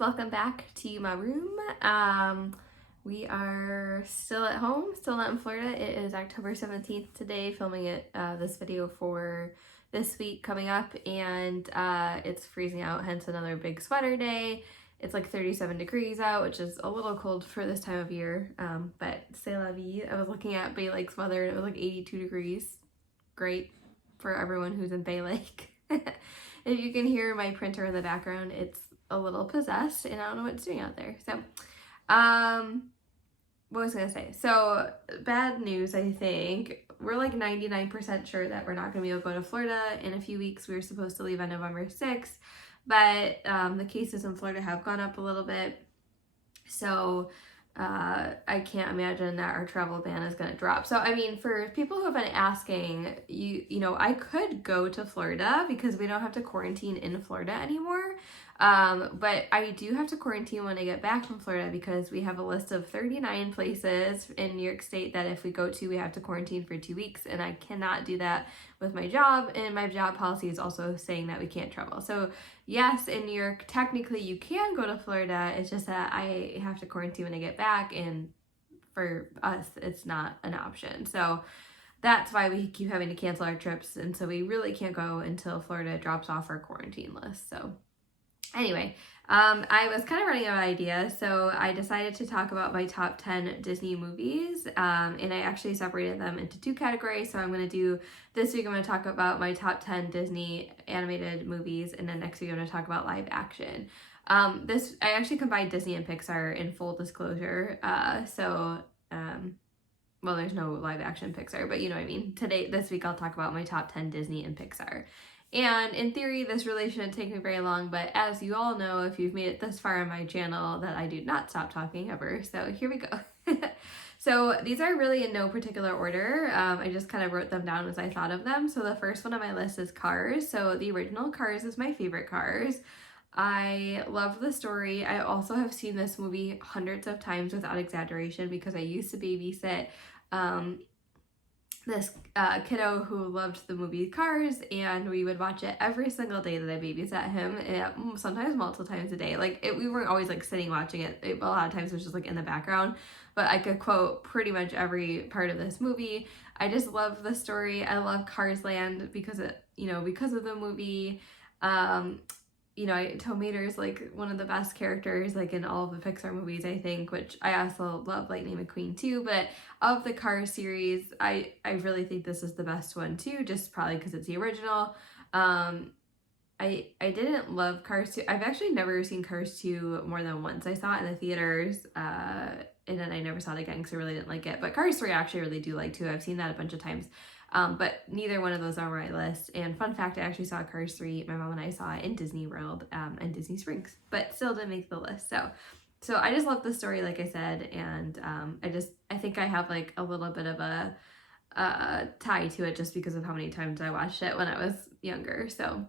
welcome back to my room. We are still at home, still not in Florida. It is October 17th today, filming this video for this week coming up, and it's freezing out, hence another big sweater day. It's like 37 degrees out, which is a little cold for this time of year, but c'est la vie. I was looking at Bay Lake's weather and it was like 82 degrees. Great for everyone who's in Bay Lake. If you can hear my printer in the background, it's a little possessed and I don't know what it's doing out there. So, what was I gonna say? So, bad news, I think. We're like 99% sure that we're not gonna be able to go to Florida in a few weeks. We were supposed to leave on November 6th, but the cases in Florida have gone up a little bit. So, I can't imagine that our travel ban is going to drop. So, I mean, for people who have been asking, you know, I could go to Florida because we don't have to quarantine in Florida anymore. But I do have to quarantine when I get back from Florida because we have a list of 39 places in New York State that if we go to, we have to quarantine for 2 weeks, and I cannot do that with my job, and my job policy is also saying that we can't travel. So yes, in New York, technically you can go to Florida, it's just that I have to quarantine when I get back, and for us, it's not an option. So that's why we keep having to cancel our trips, and so we really can't go until Florida drops off our quarantine list. So anyway, I was kind of running out of ideas, so I decided to talk about my top 10 Disney movies, and I actually separated them into 2 categories. So I'm going to do, this week I'm going to talk about my top 10 Disney animated movies, and then next week I'm going to talk about live action. I actually combined Disney and Pixar in full disclosure, well, there's no live action Pixar, but you know what I mean. This week I'll talk about my top 10 Disney and Pixar. And in theory, this really shouldn't take me very long, but as you all know, if you've made it this far on my channel, that I do not stop talking ever. So here we go. So these are really in no particular order. I just kind of wrote them down as I thought of them. So the first one on my list is Cars. So the original Cars is my favorite Cars. I love the story. I also have seen this movie hundreds of times without exaggeration because I used to babysit this kiddo who loved the movie Cars, and we would watch it every single day that I babysat him, and sometimes multiple times a day. We weren't always like sitting watching it. A lot of times it was just like in the background, but I could quote pretty much every part of this movie. I just love the story. I love Cars Land because of the movie. Tow Mater's like one of the best characters like in all of the Pixar movies, I think, which I also love Lightning McQueen too, but of the Cars series, I really think this is the best one too, just probably because it's the original. I didn't love Cars 2. I've actually never seen Cars 2 more than once. I saw it in the theaters, and then I never saw it again because I really didn't like it. But Cars 3 I actually really do like too. I've seen that a bunch of times. But neither one of those are on my list. And fun fact, I actually saw Cars 3, my mom and I saw it in Disney World and Disney Springs, but still didn't make the list. So I just love the story, like I said, and I think I have like a little bit of a tie to it just because of how many times I watched it when I was younger. So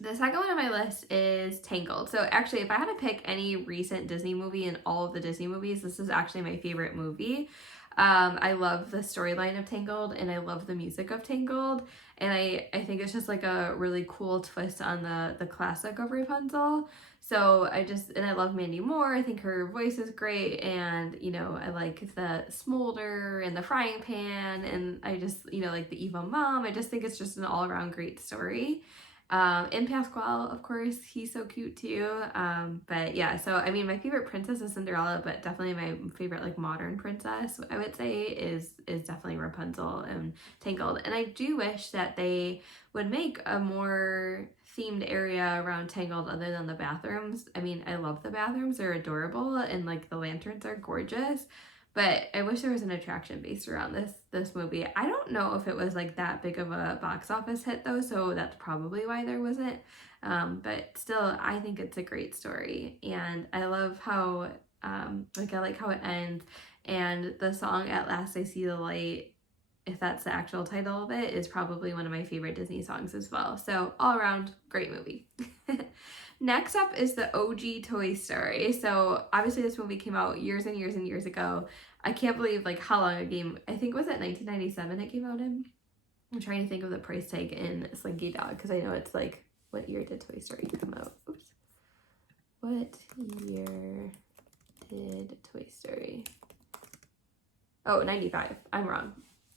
the second one on my list is Tangled. So actually, if I had to pick any recent Disney movie in all of the Disney movies, this is actually my favorite movie. I love the storyline of Tangled, and I love the music of Tangled, and I think it's just like a really cool twist on the classic of Rapunzel. So I love Mandy Moore. I think her voice is great, and I like the smolder and the frying pan, and I just like the evil mom. I just think it's just an all-around great story. And Pasquale, of course, he's so cute too. But yeah, so I mean, my favorite princess is Cinderella, but definitely my favorite like modern princess, I would say, is definitely Rapunzel and Tangled. And I do wish that they would make a more themed area around Tangled other than the bathrooms. I mean, I love the bathrooms, they're adorable, and like the lanterns are gorgeous. But I wish there was an attraction based around this movie. I don't know if it was like that big of a box office hit though, so that's probably why there wasn't. But still, I think it's a great story, and I love how I like how it ends, and the song "At Last I See the Light," if that's the actual title of it, is probably one of my favorite Disney songs as well. So all around, great movie. Next up is the OG Toy Story. So obviously this movie came out years and years and years ago. I can't believe like how long a game, I think was it 1997 it came out in? I'm trying to think of the price tag in Slinky Dog because I know it's like, what year did Toy Story come out? Oops. What year did Toy Story? Oh, 95. I'm wrong.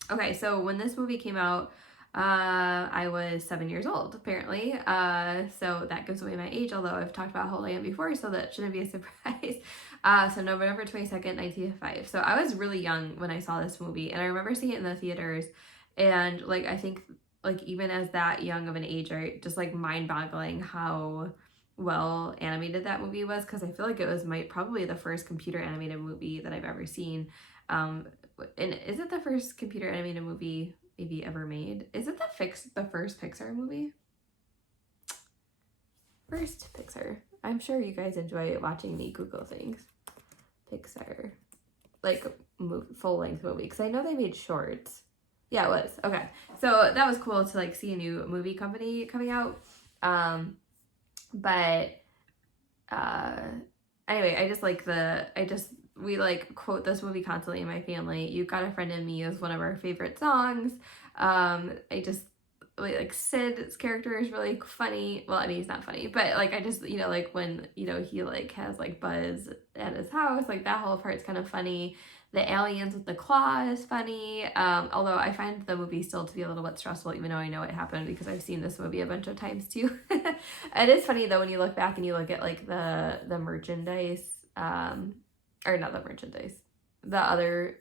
Okay, so when this movie came out, I was 7 years old, apparently. So that gives away my age, although I've talked about how old I am before, so that shouldn't be a surprise. So November 22nd, 1995. So I was really young when I saw this movie, and I remember seeing it in the theaters, and like I think like even as that young of an age, just like mind-boggling how well animated that movie was, because I feel like it was probably the first computer animated movie that I've ever seen. And is it the first computer animated movie maybe ever made? Is it the first Pixar movie? First Pixar. I'm sure you guys enjoy watching me Google things. Pixar, like full-length movie, because I know they made shorts. Yeah, it was. Okay, so that was cool to like see a new movie company coming out. But anyway, I just like we like quote this movie constantly in my family. You Got a Friend in Me is one of our favorite songs. I just like Sid's character is really funny. Well, I mean, he's not funny, but like I just, like when, he like has like Buzz at his house, like that whole part's kind of funny. The aliens with the claw is funny. Although I find the movie still to be a little bit stressful, even though I know it happened because I've seen this movie a bunch of times too. It is funny though when you look back and you look at like the merchandise, or not the merchandise, the other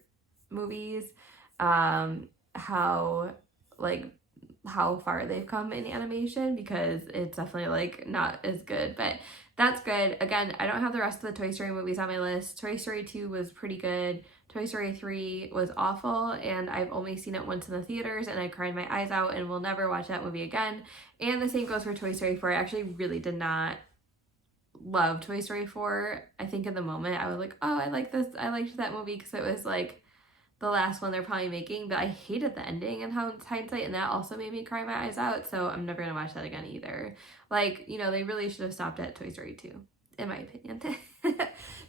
movies, how far they've come in animation, because it's definitely like not as good, but that's good. Again, I don't have the rest of the Toy Story movies on my list. Toy Story 2 was pretty good. Toy Story 3 was awful, and I've only seen it once in the theaters, and I cried my eyes out and will never watch that movie again. And the same goes for Toy Story 4. I actually really did not love Toy Story 4. I think in the moment I was like, oh, I like this. I liked that movie because it was like the last one they're probably making, but I hated the ending in hindsight, and that also made me cry my eyes out, so I'm never gonna watch that again either. Like, they really should have stopped at Toy Story 2, in my opinion.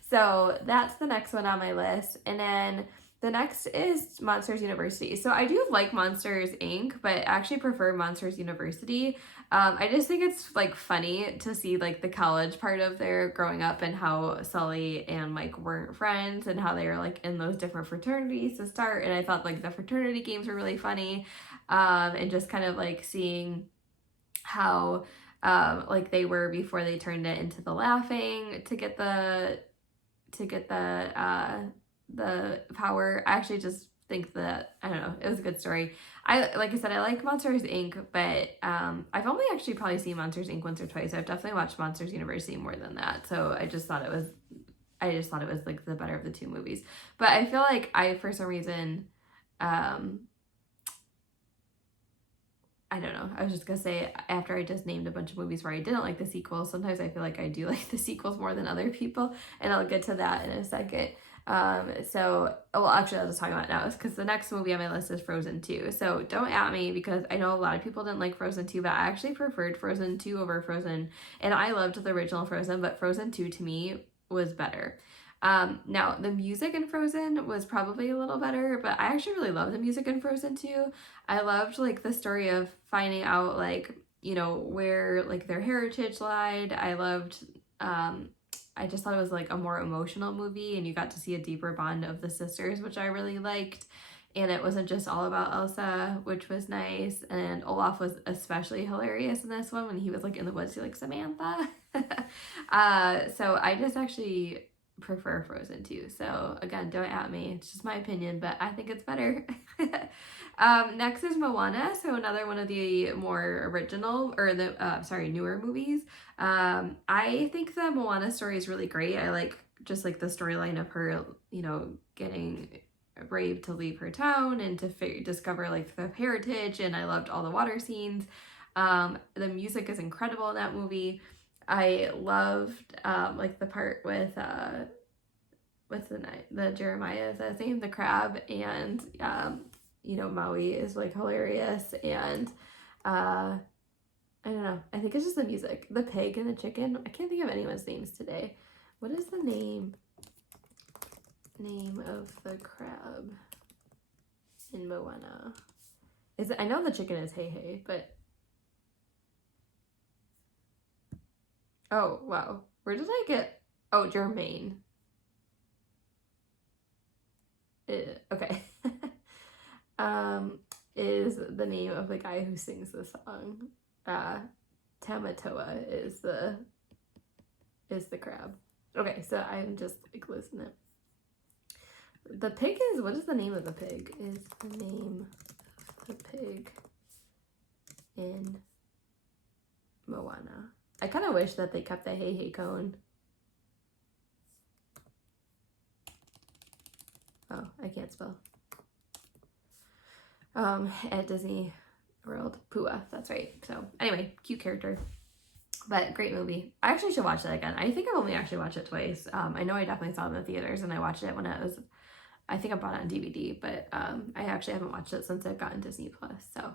So that's the next one on my list. And then the next is Monsters University. So I do like Monsters Inc., but I actually prefer Monsters University. I just think it's like funny to see like the college part of their growing up and how Sully and Mike weren't friends and how they were like in those different fraternities to start. And I thought like the fraternity games were really funny. And just kind of like seeing how like they were before they turned it into the laughing to get the power. I actually just think that, I don't know, it was a good story. Like I said, I like Monsters Inc., but I've only actually probably seen Monsters Inc. once or twice. I've definitely watched Monsters University more than that. So I just thought it was like the better of the two movies. But I feel like for some reason, I don't know. I was just gonna say, after I just named a bunch of movies where I didn't like the sequels, sometimes I feel like I do like the sequels more than other people, and I'll get to that in a second. Well, actually, I'll just talk about it now, because the next movie on my list is Frozen 2. So don't at me, because I know a lot of people didn't like Frozen 2, but I actually preferred Frozen 2 over Frozen, and I loved the original Frozen, but Frozen 2 to me was better. Now the music in Frozen was probably a little better, but I actually really love the music in Frozen 2. I loved like the story of finding out like, where like their heritage lied. I just thought it was like a more emotional movie, and you got to see a deeper bond of the sisters, which I really liked. And it wasn't just all about Elsa, which was nice. And Olaf was especially hilarious in this one when he was like in the woods, he like, Samantha. So I just actually prefer Frozen 2. So again, don't at me. It's just my opinion, but I think it's better. Next is Moana. So another one of the more original, or newer movies. I think the Moana story is really great. I like just like the storyline of her, getting brave to leave her town and to discover like the heritage. And I loved all the water scenes. The music is incredible in that movie. I loved like the part with the Jeremiah, is that his name, the crab, and Maui is like hilarious. And I don't know, I think it's just the music, the pig and the chicken. I can't think of anyone's names today. What is the name of the crab in Moana? I know the chicken is Hey Hey, but oh, wow. Where did I get, oh, Jermaine. Okay. Is the name of the guy who sings the song. Tamatoa is the crab. Okay, so I'm just like listening. The pig is, what is the name of the pig? Is the name of the pig in Moana. I kind of wish that they kept the hey hey cone. Oh, I can't spell. At Disney World. Pua, that's right. So anyway, cute character. But great movie. I actually should watch that again. I think I've only actually watched it twice. I know I definitely saw it in the theaters, and I watched it when it was, I think I bought it on DVD, but I actually haven't watched it since I've gotten Disney Plus. So,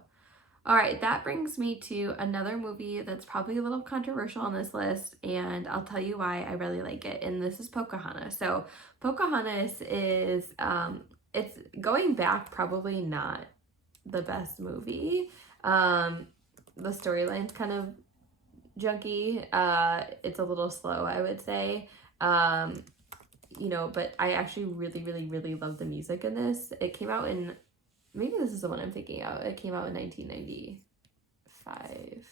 all right, that brings me to another movie that's probably a little controversial on this list, and I'll tell you why I really like it. And this is Pocahontas. So Pocahontas is, it's going back, probably not the best movie. The storyline's kind of junky. It's a little slow, I would say. You know, but I actually really love the music in this. It came out in, maybe this is the one I'm thinking of. It came out in 1995.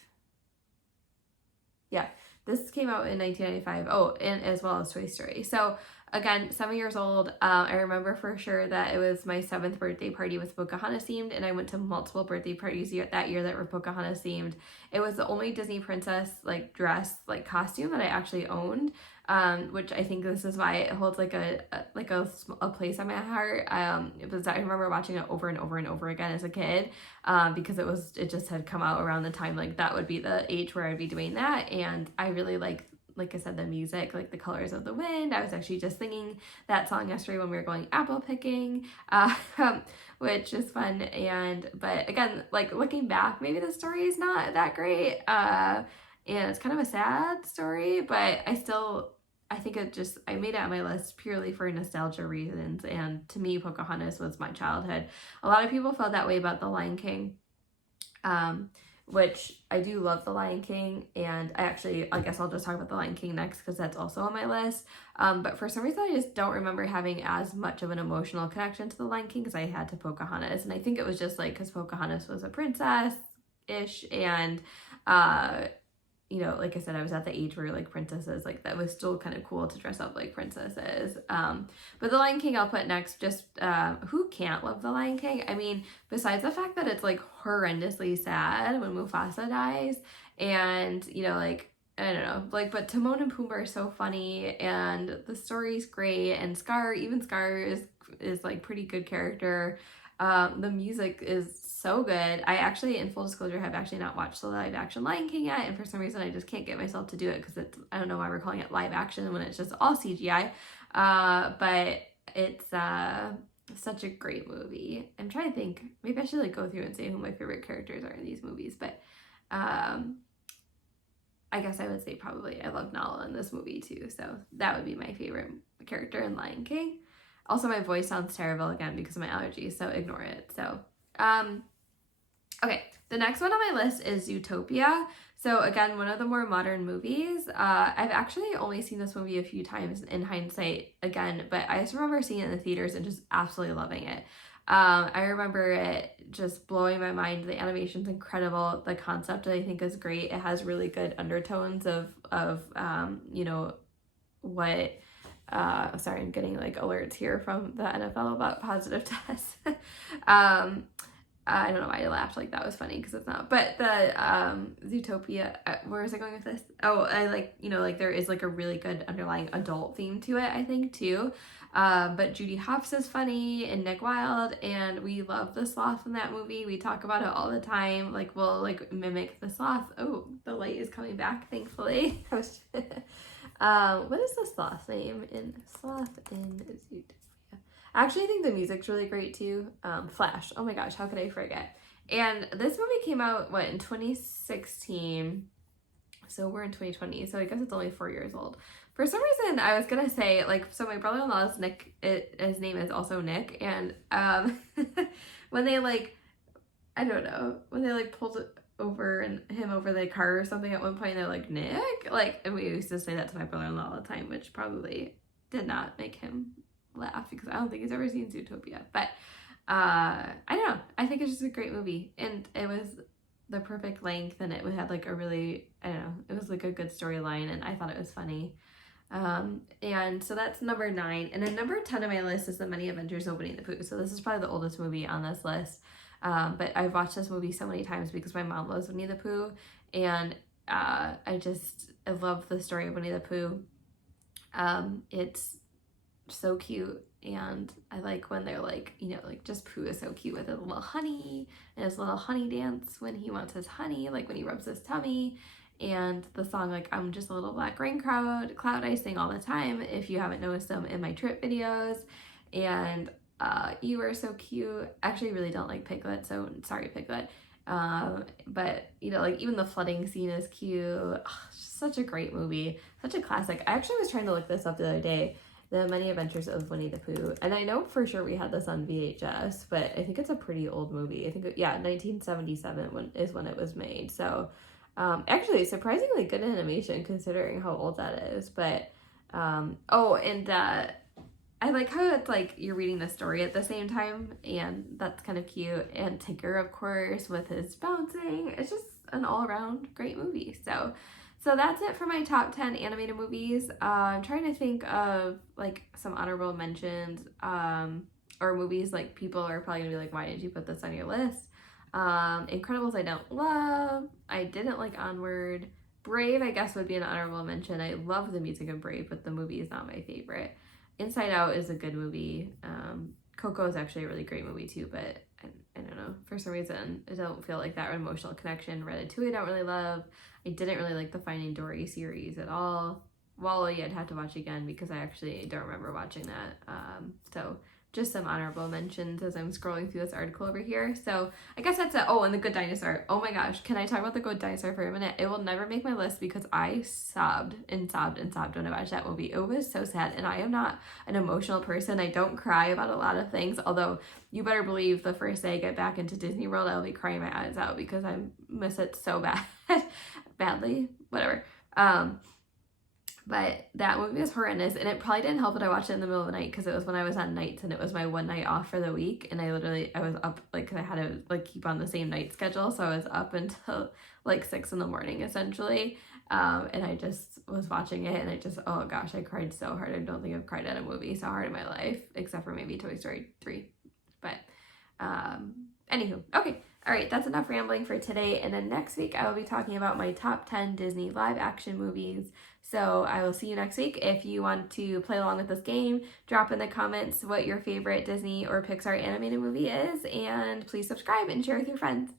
Yeah, this came out in 1995. Oh, and as well as Toy Story. So again, 7 years old. I remember for sure that it was my 7th birthday party was Pocahontas themed, and I went to multiple birthday parties that year that were Pocahontas themed. It was the only Disney princess like dress, like costume that I actually owned, which I think this is why it holds like a place on my heart. It was, I remember watching it over and over and over again as a kid, because it just had come out around the time like that would be the age where I'd be doing that, and I really like I said, the music, like the colors of the wind. I was actually just singing that song yesterday when we were going apple picking, which is fun. But again, like looking back, maybe the story is not that great. And it's kind of a sad story, but I think I made it on my list purely for nostalgia reasons. And to me, Pocahontas was my childhood. A lot of people felt that way about The Lion King. Which I do love The Lion King, and I guess I'll just talk about The Lion King next because that's also on my list. But for some reason, I just don't remember having as much of an emotional connection to The Lion King as I had to Pocahontas. And I think it was just like because Pocahontas was a princess-ish, and you know, like I said, I was at the age where like princesses, like that was still kind of cool to dress up like princesses. But The Lion King I'll put next. Just who can't love The Lion King? I mean, besides the fact that it's like horrendously sad when Mufasa dies, and you know, like I don't know, like, but Timon and Pumbaa are so funny, and the story's great, and Scar is like pretty good character. The music is so good. I actually, in full disclosure, have actually not watched the live action Lion King yet, and for some reason I just can't get myself to do it because I don't know why we're calling it live action when it's just all CGI. But it's such a great movie. I'm trying to think, maybe I should like go through and say who my favorite characters are in these movies, but I guess I would say probably I love Nala in this movie too, so that would be my favorite character in Lion King. Also, my voice sounds terrible again because of my allergies, so ignore it. So, okay, the next one on my list is Zootopia. So again, one of the more modern movies. I've actually only seen this movie a few times in hindsight again, but I just remember seeing it in the theaters and just absolutely loving it. I remember it just blowing my mind. The animation's incredible. The concept I think is great. It has really good undertones of you know, what... sorry, I'm getting like alerts here from the NFL about positive tests. I don't know why I laughed, like that was funny because it's not. But the Zootopia, where is I going with this? Oh, I like, you know, like there is like a really good underlying adult theme to it, I think too. But Judy Hopps is funny, and Nick Wilde, and we love the sloth in that movie. We talk about it all the time. Like we'll like mimic the sloth. Oh, the light is coming back, thankfully. What is the sloth's name in Zootopia? I actually think the music's really great too. Flash. Oh my gosh, how could I forget? And this movie came out, what, in 2016? So we're in 2020, so I guess it's only 4 years old. For some reason, I was gonna say, like, so my brother-in-law is Nick, his name is also Nick, and when they, like, I don't know, when they, like, pulled over and him over the car or something at one point. And they're like, Nick? Like, and we used to say that to my brother-in-law all the time, which probably did not make him laugh because I don't think he's ever seen Zootopia. But I don't know. I think it's just a great movie. And it was the perfect length, and it had like a really, I don't know, it was like a good storyline, and I thought it was funny. And so that's number 9. And then number 10 on my list is The Many Adventures of Winnie the Pooh. So this is probably the oldest movie on this list. But I've watched this movie so many times because my mom loves Winnie the Pooh. And I love the story of Winnie the Pooh. It's so cute. And I like when they're like, you know, like just Pooh is so cute with his little honey and his little honey dance when he wants his honey, like when he rubs his tummy. And the song, like, I'm just a little black rain cloud I sing all the time if you haven't noticed them in my trip videos. And you are so cute. Actually, I really don't like Piglet, so sorry, Piglet. But, you know, like, even the flooding scene is cute. Oh, such a great movie. Such a classic. I actually was trying to look this up the other day. The Many Adventures of Winnie the Pooh. And I know for sure we had this on VHS, but I think it's a pretty old movie. I think, 1977 is when it was made. So, actually, surprisingly good animation considering how old that is. But, I like how it's like you're reading the story at the same time, and that's kind of cute. And Tinker, of course, with his bouncing. It's just an all-around great movie. So that's it for my top 10 animated movies. I'm trying to think of like some honorable mentions, or movies like people are probably gonna be like, why did you put this on your list? Incredibles I don't love. I didn't like Onward. Brave, I guess, would be an honorable mention. I love the music of Brave, but the movie is not my favorite. Inside Out is a good movie. Coco is actually a really great movie too, but I don't know. For some reason, I don't feel like that emotional connection. Ratatouille I don't really love. I didn't really like the Finding Dory series at all. Wall-E I'd have to watch again because I actually don't remember watching that. So just some honorable mentions as I'm scrolling through this article over here. So I guess that's it. Oh, and The Good Dinosaur. Oh my gosh. Can I talk about The Good Dinosaur for a minute? It will never make my list because I sobbed and sobbed and sobbed when I watched that movie. It was so sad. And I am not an emotional person. I don't cry about a lot of things. Although you better believe the first day I get back into Disney World, I'll be crying my eyes out because I miss it so bad. Badly. Whatever. But that movie was horrendous, and it probably didn't help that I watched it in the middle of the night because it was when I was on nights and it was my one night off for the week, and I was up, like, cause I had to, like, keep on the same night schedule, so I was up until, like, 6 in the morning, essentially, and I just was watching it, and oh gosh, I cried so hard. I don't think I've cried at a movie so hard in my life, except for maybe Toy Story 3, but, anywho, okay. All right, that's enough rambling for today, and then next week I will be talking about my top 10 Disney live-action movies. So I will see you next week. If you want to play along with this game, drop in the comments what your favorite Disney or Pixar animated movie is, and please subscribe and share with your friends.